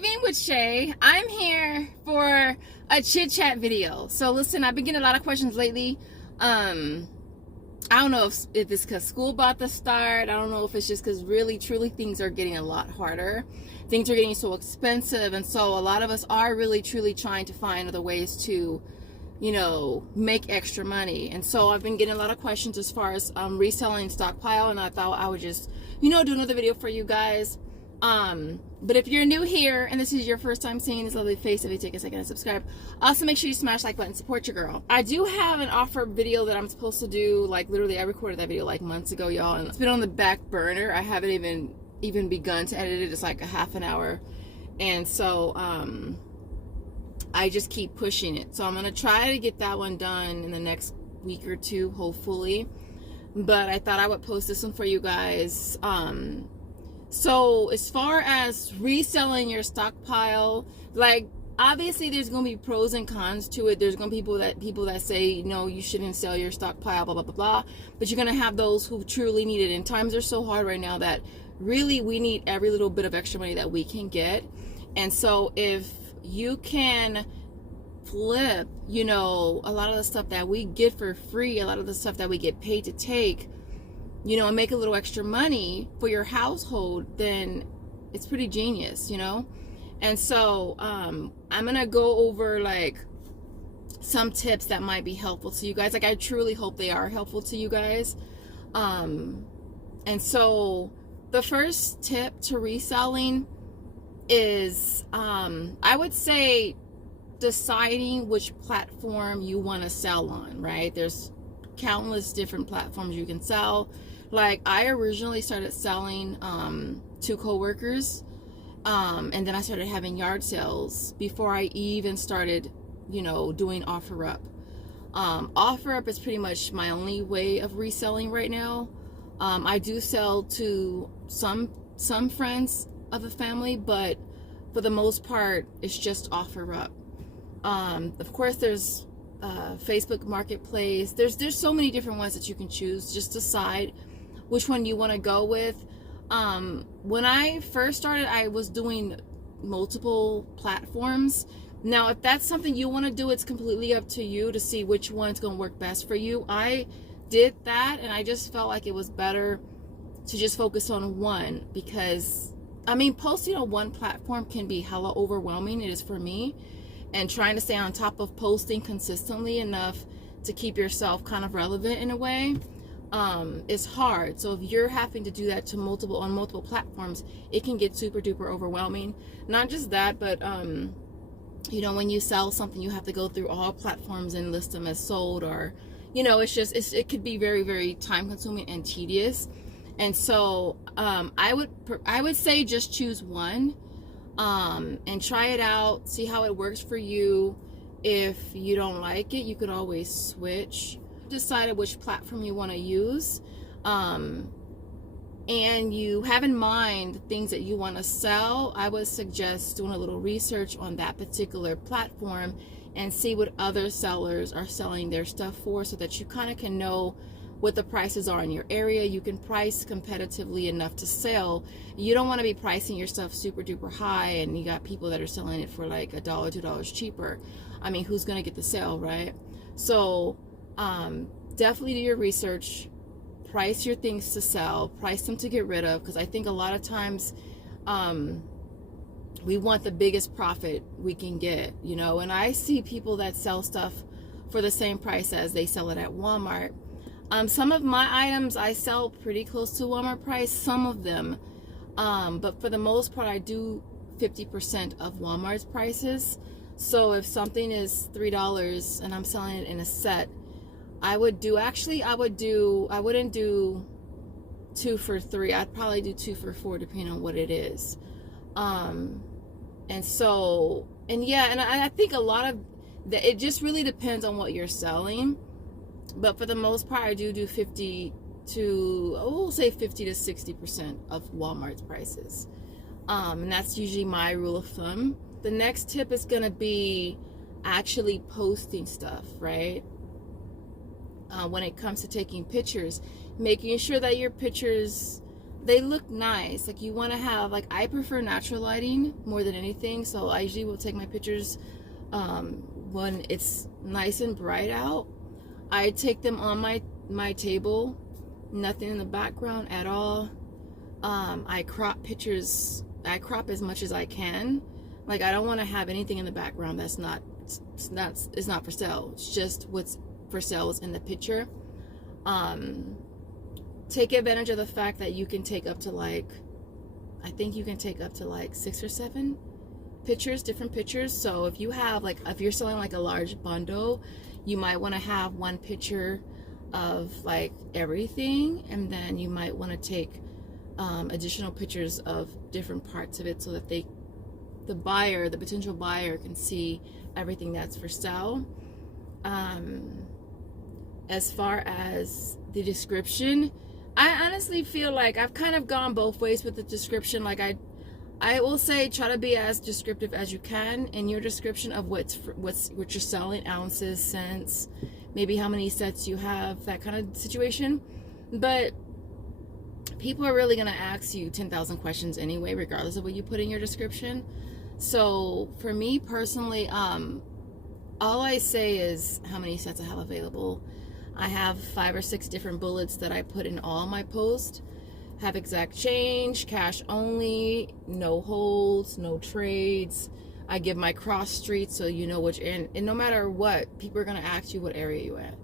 Saving with Shay. I'm here for a chit chat video. So listen, I've been getting a lot of questions lately. I don't know if it's because school about to start. I don't know if it's just because really, truly things are getting a lot harder. Things are getting so expensive. And so a lot of us are really, truly trying to find other ways to, make extra money. And so I've been getting a lot of questions as far as reselling stockpile. And I thought I would just, do another video for you guys. But if you're new here and this is your first time seeing this lovely face, if you take a second to subscribe, also make sure you smash like button, support your girl. I do have an offer video that I'm supposed to do, like literally I recorded that video like months ago, y'all, and it's been on the back burner. I haven't even begun to edit it. It's like a half an hour. And so I just keep pushing it. So I'm gonna try to get that one done in the next week or two, hopefully. But I thought I would post this one for you guys. So as far as reselling your stockpile, like obviously there's going to be pros and cons to it. There's going to be people that say, no, you shouldn't sell your stockpile, blah, blah, blah, blah. But you're going to have those who truly need it. And times are so hard right now that really we need every little bit of extra money that we can get. And so if you can flip, a lot of the stuff that we get for free, a lot of the stuff that we get paid to take, and make a little extra money for your household, then it's pretty genius, And so I'm gonna go over like some tips that might be helpful to you guys. Like I truly hope they are helpful to you guys. And so the first tip to reselling is I would say deciding which platform you want to sell on, right? There's countless different platforms you can sell. Like I originally started selling to coworkers, and then I started having yard sales before I even started, doing OfferUp. OfferUp is pretty much my only way of reselling right now. I do sell to some friends of the family, but for the most part, it's just OfferUp. Of course, there's Facebook Marketplace. There's so many different ones that you can choose. Just decide which one you want to go with. When I first started, I was doing multiple platforms. Now, if that's something you want to do, it's completely up to you to see which one's going to work best for you. I did that, and I just felt like it was better to just focus on one, because posting on one platform can be hella overwhelming. It is for me. And trying to stay on top of posting consistently enough to keep yourself kind of relevant in a way is hard. So if you're having to do that on multiple platforms, it can get super duper overwhelming. Not just that, but when you sell something, you have to go through all platforms and list them as sold, or it could be very, very time consuming and tedious. And so I would say just choose one. And try it out, see how it works for you. If you don't like it, you could always switch. Decide which platform you want to use, and you have in mind things that you want to sell. I would suggest doing a little research on that particular platform and see what other sellers are selling their stuff for, so that you kind of can know what the prices are in your area. You can price competitively enough to sell. You don't want to be pricing your stuff super duper high and you got people that are selling it for like $1, $2 cheaper. Who's going to get the sale, right? So definitely do your research, price your things to sell, price them to get rid of, because I think a lot of times we want the biggest profit we can get, and I see people that sell stuff for the same price as they sell it at Walmart. Some of my items I sell pretty close to Walmart price, some of them, but for the most part I do 50% of Walmart's prices. So if something is $3 and I'm selling it in a set, I wouldn't do 2 for $3. I'd probably do 2 for $4 depending on what it is. And I think a lot of it just really depends on what you're selling. But for the most part, I do 50 to 60% of Walmart's prices. And that's usually my rule of thumb. The next tip is going to be actually posting stuff, right? When it comes to taking pictures, making sure that your pictures they look nice. Like you want to have, like, I prefer natural lighting more than anything, so I usually will take my pictures when it's nice and bright out. I take them on my table, nothing in the background at all. I crop pictures, I crop as much as I can. Like, I don't want to have anything in the background that's not for sale. It's just what's for sale is in the picture. Take advantage of the fact that you can take up to, like, I think you can take up to like 6 or 7 pictures, different pictures. So if you have, like, if you're selling like a large bundle, you might want to have one picture of like everything, and then you might want to take additional pictures of different parts of it, so that the potential buyer can see everything that's for sale. As far as the description, I honestly feel like I've kind of gone both ways with the description. Like, I will say, try to be as descriptive as you can in your description of what you're selling, ounces, cents, maybe how many sets you have, that kind of situation. But people are really going to ask you 10,000 questions anyway, regardless of what you put in your description. So for me personally, all I say is how many sets I have available. I have 5 or 6 different bullets that I put in all my posts. Have exact change, cash only, no holds, no trades. I give my cross streets so you know which area, and no matter what, people are going to ask you what area you at.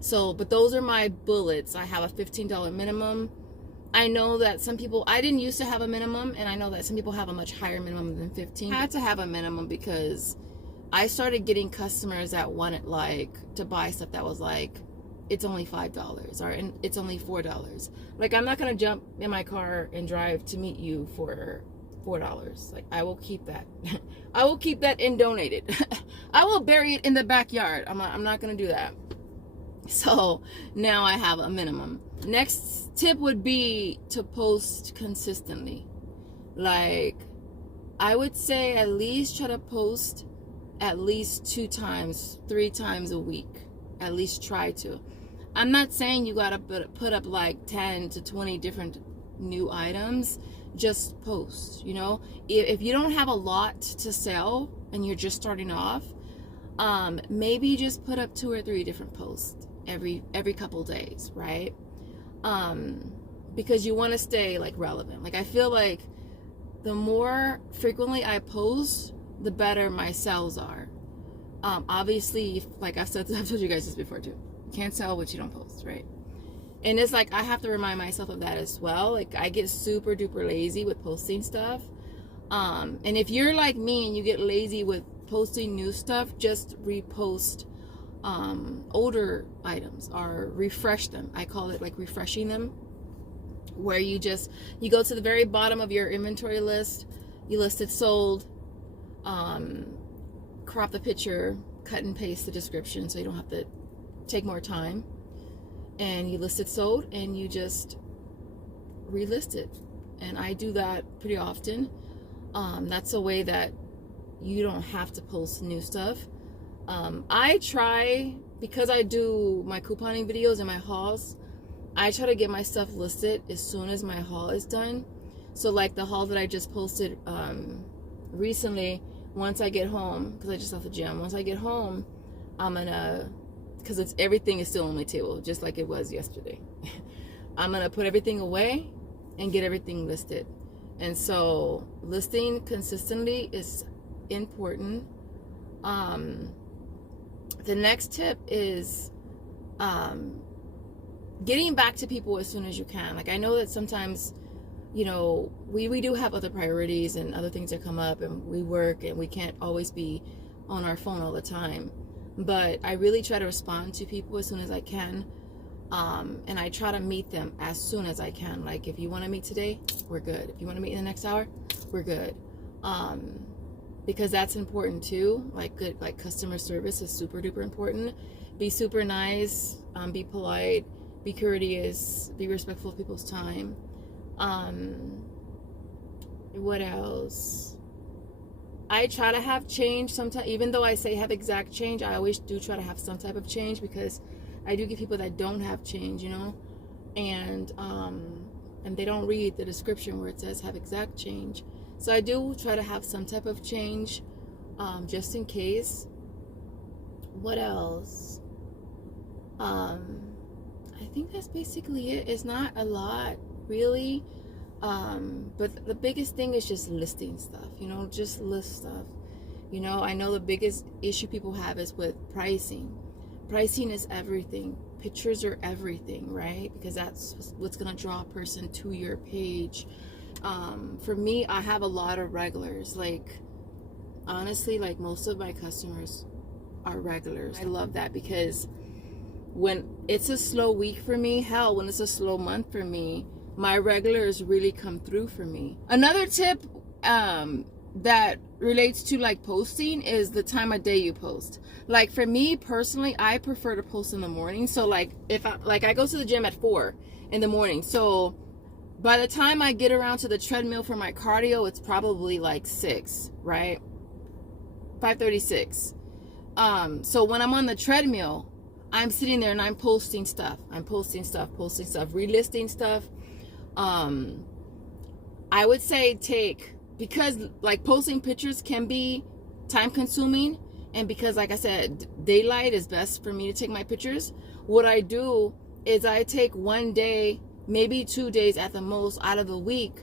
So, but those are my bullets. I have a $15 minimum. I know that some people, I didn't used to have a minimum, and I know that some people have a much higher minimum than 15. I had to have a minimum because I started getting customers that wanted, like, to buy stuff that was like, it's only $5 or it's only $4. Like, I'm not gonna jump in my car and drive to meet you for $4. Like, I will keep that. I will keep that and donate it. I will bury it in the backyard. I'm not gonna do that. So now I have a minimum. Next tip would be to post consistently. Like, I would say at least try to post at least 2 times, 3 times a week. At least try to. I'm not saying you gotta put up like 10 to 20 different new items. Just post, you know. If you don't have a lot to sell and you're just starting off, maybe just put up 2 or 3 different posts every couple days, right? Because you want to stay, like, relevant. Like, I feel like the more frequently I post, the better my sales are. Obviously, like I've told you guys this before too, you can't sell what you don't post, right? And it's like, I have to remind myself of that as well. Like, I get super duper lazy with posting stuff. And if you're like me and you get lazy with posting new stuff, just repost older items or refresh them. I call it, like, refreshing them, where you go to the very bottom of your inventory list, you list it sold, crop the picture, cut and paste the description so you don't have to take more time, and you list it sold, and you just relist it. And I do that pretty often. That's a way that you don't have to post new stuff. I try, because I do my couponing videos and my hauls, I try to get my stuff listed as soon as my haul is done. So, like the haul that I just posted recently, once I get home, because I just left the gym, once I get home, I'm gonna, because everything is still on my table, just like it was yesterday. I'm gonna put everything away and get everything listed. And so listing consistently is important. The next tip is getting back to people as soon as you can. Like, I know that sometimes, you know, we do have other priorities and other things that come up, and we work, and we can't always be on our phone all the time. But I really try to respond to people as soon as I can. And I try to meet them as soon as I can. Like, if you want to meet today, we're good. If you want to meet in the next hour, we're good. Because that's important too. Like, good, like, customer service is super duper important. Be super nice, be polite, be courteous, be respectful of people's time. What else? I try to have change sometimes. Even though I say have exact change, I always do try to have some type of change, because I do get people that don't have change, you know. And and they don't read the description where it says have exact change. So I do try to have some type of change, just in case. What else? I think that's basically it. It's not a lot, really. But the biggest thing is just listing stuff, just list stuff. I know the biggest issue people have is with pricing. Pricing is everything. Pictures are everything, right? Because that's what's going to draw a person to your page. For me, I have a lot of regulars. Like, honestly, like most of my customers are regulars. I love that, because when it's a slow week for me, hell, when it's a slow month for me, my regulars really come through for me. Another tip that relates to like posting is the time of day you post. Like for me personally, I prefer to post in the morning. So like if I go to the gym at 4 in the morning, so by the time I get around to the treadmill for my cardio, it's probably like 6, right? 5:36. So when I'm on the treadmill, I'm sitting there and I'm posting stuff. posting stuff, relisting stuff. I would say because like posting pictures can be time consuming, and because like I said, daylight is best for me to take my pictures, what I do is I take one day, maybe 2 days at the most out of the week,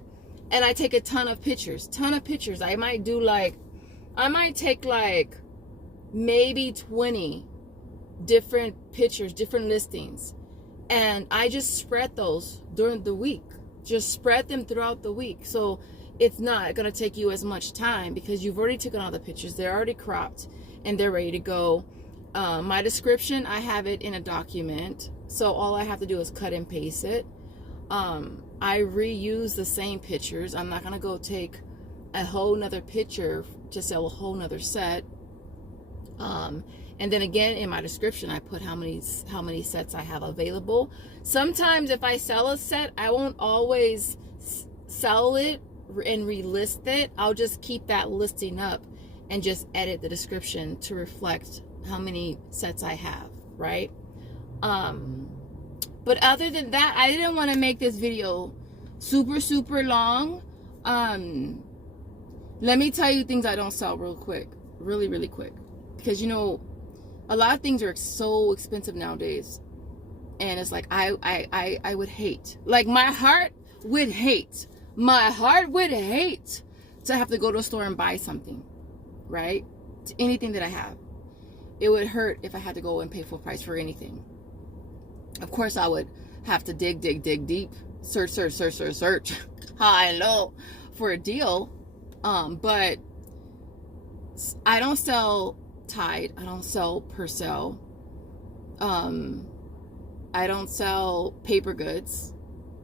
and I take a ton of pictures. I might take like maybe 20 different pictures, different listings, and I just spread those during the week. Just spread them throughout the week. So it's not going to take you as much time, because you've already taken all the pictures. They're already cropped and they're ready to go. My description, I have it in a document. So all I have to do is cut and paste it. I reuse the same pictures. I'm not going to go take a whole nother picture to sell a whole nother set. And then again, in my description, I put how many sets I have available. Sometimes if I sell a set, I won't always sell it and relist it. I'll just keep that listing up and just edit the description to reflect how many sets I have, right? But other than that, I didn't want to make this video super long. Let me tell you things I don't sell real quick, really quick, because a lot of things are so expensive nowadays, and it's like I would hate, like my heart would hate to have to go to a store and buy something, right? Anything that I have, it would hurt if I had to go and pay full price for anything. Of course, I would have to dig deep, search high and low for a deal. But I don't sell Tide. I don't sell Purcell. I don't sell paper goods.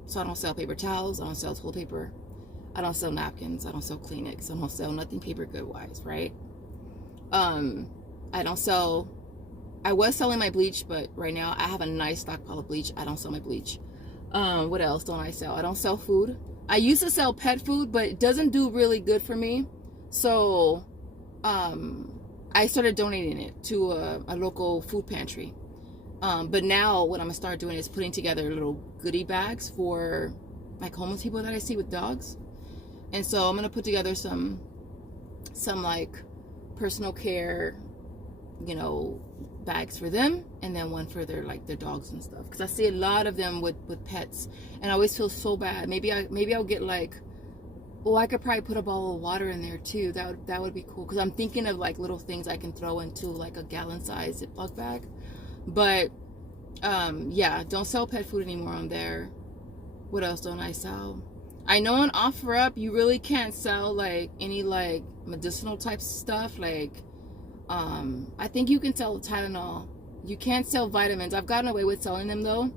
So I don't sell paper towels. I don't sell toilet paper. I don't sell napkins. I don't sell Kleenex. I don't sell nothing paper good wise, right? I was selling my bleach, but right now I have a nice stockpile of bleach. I don't sell my bleach. What else don't I sell? I don't sell food. I used to sell pet food, but it doesn't do really good for me. So I started donating it to a local food pantry. But now what I'm gonna start doing is putting together little goodie bags for like homeless people that I see with dogs. And so I'm gonna put together some like personal care, bags for them, and then one for their dogs and stuff, because I see a lot of them with pets, and I always feel so bad. Maybe I'll get like, I could probably put a bottle of water in there too. That would be cool, because I'm thinking of like little things I can throw into like a gallon size Ziploc bag. But yeah, don't sell pet food anymore on there. What else don't I sell? I know on OfferUp you really can't sell like any like medicinal type stuff. Like I think you can sell Tylenol. You can't sell vitamins. I've gotten away with selling them though.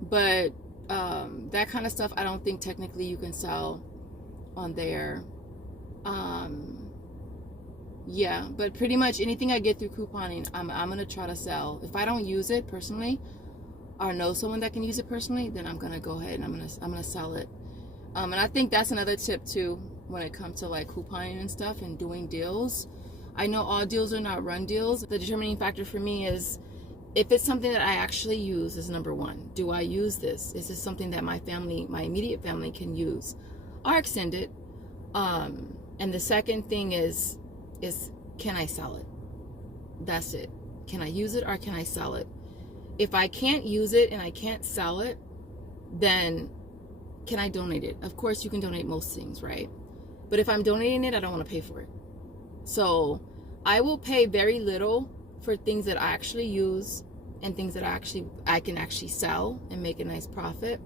But that kind of stuff I don't think technically you can sell on there. Yeah, but pretty much anything I get through couponing, I'm gonna try to sell. If I don't use it personally, or know someone that can use it personally, then I'm gonna go ahead and I'm gonna sell it. And I think that's another tip too when it comes to like couponing and stuff and doing deals. I know all deals are not run deals. The determining factor for me is if it's something that I actually use, is number one. Do I use this? Is this something that my family, my immediate family, can use or extended? And the second thing is can I sell it? That's it. Can I use it or can I sell it? If I can't use it and I can't sell it, then can I donate it? Of course, you can donate most things, right? But if I'm donating it, I don't want to pay for it. So I will pay very little for things that I actually use and things that I can actually sell and make a nice profit.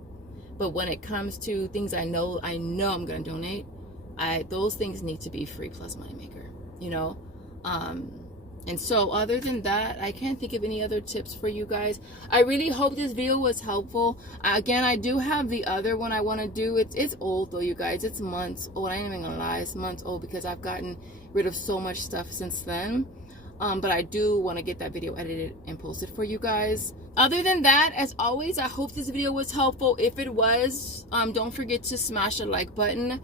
But when it comes to things I know I'm going to donate, those things need to be free plus moneymaker, you know? And so other than that, I can't think of any other tips for you guys. I really hope this video was helpful. Again, I do have the other one I want to do. It's old though, you guys. It's months old. I ain't even gonna lie. It's months old because I've gotten rid of so much stuff since then. But I do want to get that video edited and posted for you guys. Other than that, as always, I hope this video was helpful. If it was, don't forget to smash the like button.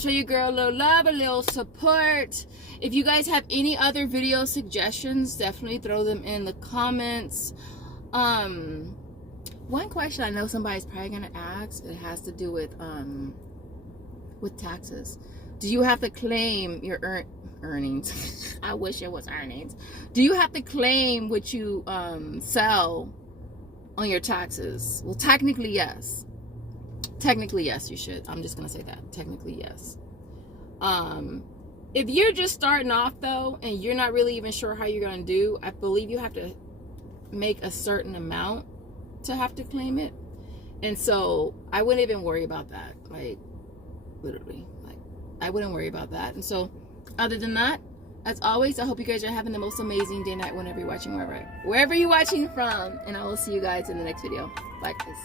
Show your girl a little love, a little support. If you guys have any other video suggestions, definitely throw them in the comments. One question I know somebody's probably gonna ask, it has to do with taxes. Do you have to claim your earnings? I wish it was earnings. Do you have to claim what you sell on your taxes? Well, technically yes. Technically, yes, you should. I'm just going to say that. Technically, yes. If you're just starting off, though, and you're not really even sure how you're going to do, I believe you have to make a certain amount to have to claim it. And so I wouldn't even worry about that. Like, literally. Like, I wouldn't worry about that. And so, other than that, as always, I hope you guys are having the most amazing day, night, whenever you're watching, wherever you're watching from. And I will see you guys in the next video. Bye, guys.